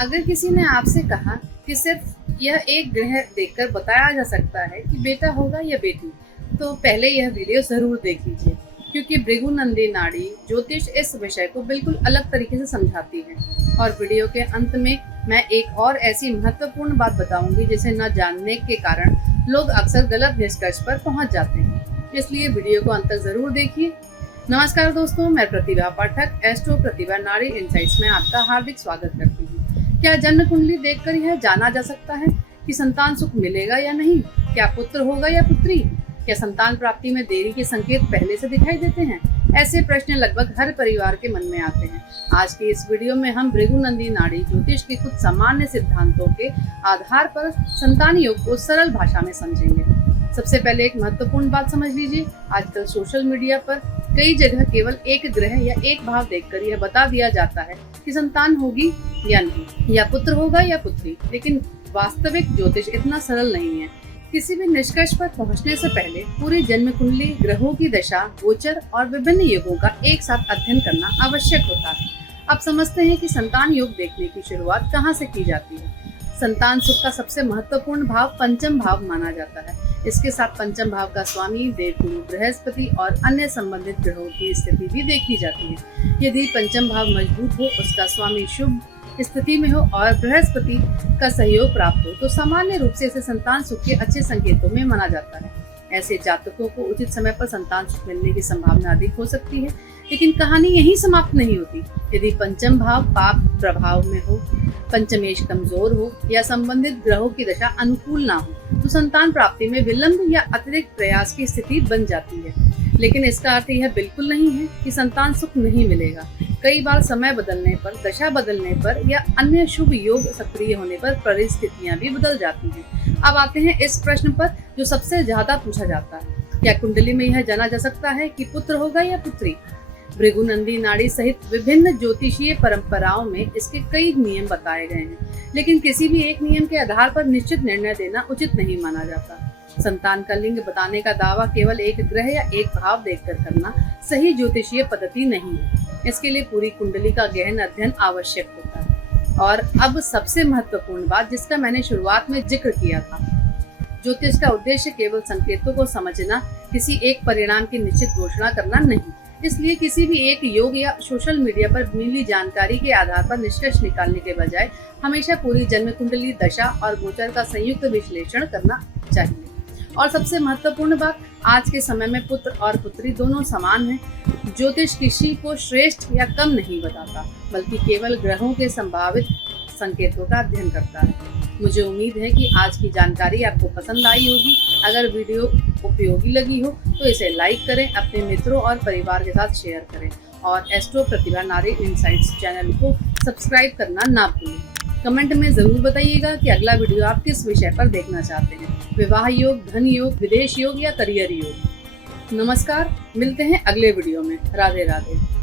अगर किसी ने आपसे कहा कि सिर्फ यह एक ग्रह देखकर बताया जा सकता है कि बेटा होगा या बेटी, तो पहले यह वीडियो जरूर देख लीजिए, क्योंकि भृगुनंदी नाड़ी ज्योतिष इस विषय को बिल्कुल अलग तरीके से समझाती है। और वीडियो के अंत में मैं एक और ऐसी महत्वपूर्ण बात बताऊंगी जिसे न जानने के कारण लोग अक्सर गलत निष्कर्ष पर पहुंच जाते हैं। इसलिए वीडियो को अंत तक जरूर देखिए। नमस्कार दोस्तों, मैं प्रतिभा पाठक एस्ट्रो प्रतिभा नाड़ी इनसाइट्स में आपका हार्दिक स्वागत करती हूँ। क्या जन्म कुंडली देखकर यह जाना जा सकता है कि संतान सुख मिलेगा या नहीं? क्या पुत्र होगा या पुत्री? क्या संतान प्राप्ति में देरी के संकेत पहले से दिखाई देते हैं? ऐसे प्रश्न लगभग हर परिवार के मन में आते हैं। आज की इस वीडियो में हम भृगुनंदी नाड़ी ज्योतिष के कुछ सामान्य सिद्धांतों के आधार पर संतान योग को सरल भाषा में समझेंगे। सबसे पहले एक महत्वपूर्ण बात समझ लीजिए। आजकल सोशल मीडिया पर कई जगह केवल एक ग्रह या एक भाव देखकर यह बता दिया जाता है कि संतान होगी या नहीं, या पुत्र होगा या पुत्री। लेकिन वास्तविक ज्योतिष इतना सरल नहीं है। किसी भी निष्कर्ष पर पहुंचने से पहले पूरी जन्म कुंडली, ग्रहों की दशा, गोचर और विभिन्न योगों का एक साथ अध्ययन करना आवश्यक होता है। अब समझते हैं कि संतान योग देखने की शुरुआत कहाँ से की जाती है। संतान सुख का सबसे महत्वपूर्ण भाव पंचम भाव माना जाता है। इसके साथ पंचम भाव का स्वामी देवगुरु बृहस्पति और अन्य संबंधित ग्रहों की स्थिति भी देखी जाती है। यदि पंचम भाव मजबूत हो, उसका स्वामी शुभ स्थिति में हो और बृहस्पति का सहयोग प्राप्त हो, तो सामान्य रूप से इसे संतान सुख के अच्छे संकेतों में माना जाता है। ऐसे जातकों को उचित समय पर संतान सुख मिलने की संभावना अधिक हो सकती है। लेकिन कहानी यहीं समाप्त नहीं होती। यदि पंचम भाव पाप प्रभाव में हो, पंचमेश कमजोर हो या संबंधित ग्रहों की दशा अनुकूल ना हो, तो संतान प्राप्ति में विलंब या अतिरिक्त प्रयास की स्थिति बन जाती है। लेकिन इसका अर्थ यह बिल्कुल नहीं है कि संतान सुख नहीं मिलेगा। कई बार समय बदलने पर, दशा बदलने पर या अन्य शुभ योग सक्रिय होने पर परिस्थितियां भी बदल जाती हैं। अब आते हैं इस प्रश्न पर जो सबसे ज्यादा पूछा जाता है। क्या कुंडली में यह जाना जा सकता है कि पुत्र होगा या पुत्री? भृगुनंदी नाड़ी सहित विभिन्न ज्योतिषीय परंपराओं में इसके कई नियम बताए गए हैं, लेकिन किसी भी एक नियम के आधार पर निश्चित निर्णय देना उचित नहीं माना जाता। संतान का लिंग बताने का दावा केवल एक ग्रह या एक भाव देखकर करना सही ज्योतिषीय पद्धति नहीं है। इसके लिए पूरी कुंडली का गहन अध्ययन आवश्यक होता है। और अब सबसे महत्वपूर्ण बात, जिसका मैंने शुरुआत में जिक्र किया था। ज्योतिष का उद्देश्य केवल संकेतों को समझना, किसी एक परिणाम की निश्चित घोषणा करना नहीं। इसलिए किसी भी एक योग या सोशल मीडिया पर मिली जानकारी के आधार पर निष्कर्ष निकालने के बजाय हमेशा पूरी जन्म कुंडली, दशा और गोचर का संयुक्त विश्लेषण करना चाहिए। और सबसे महत्वपूर्ण बात, आज के समय में पुत्र और पुत्री दोनों समान हैं। ज्योतिष किसी को श्रेष्ठ या कम नहीं बताता, बल्कि केवल ग्रहों के संभावित संकेतों का अध्ययन करता है। मुझे उम्मीद है कि आज की जानकारी आपको पसंद आई होगी। अगर वीडियो उपयोगी लगी हो तो इसे लाइक करें, अपने मित्रों और परिवार के साथ शेयर करें और एस्ट्रो प्रतिभा नाड़ी इनसाइट्स चैनल को सब्सक्राइब करना ना भूलें। कमेंट में जरूर बताइएगा कि अगला वीडियो आप किस विषय पर देखना चाहते हैं। विवाह योग, धन योग, विदेश योग या करियर योग। नमस्कार, मिलते हैं अगले वीडियो में। राधे राधे।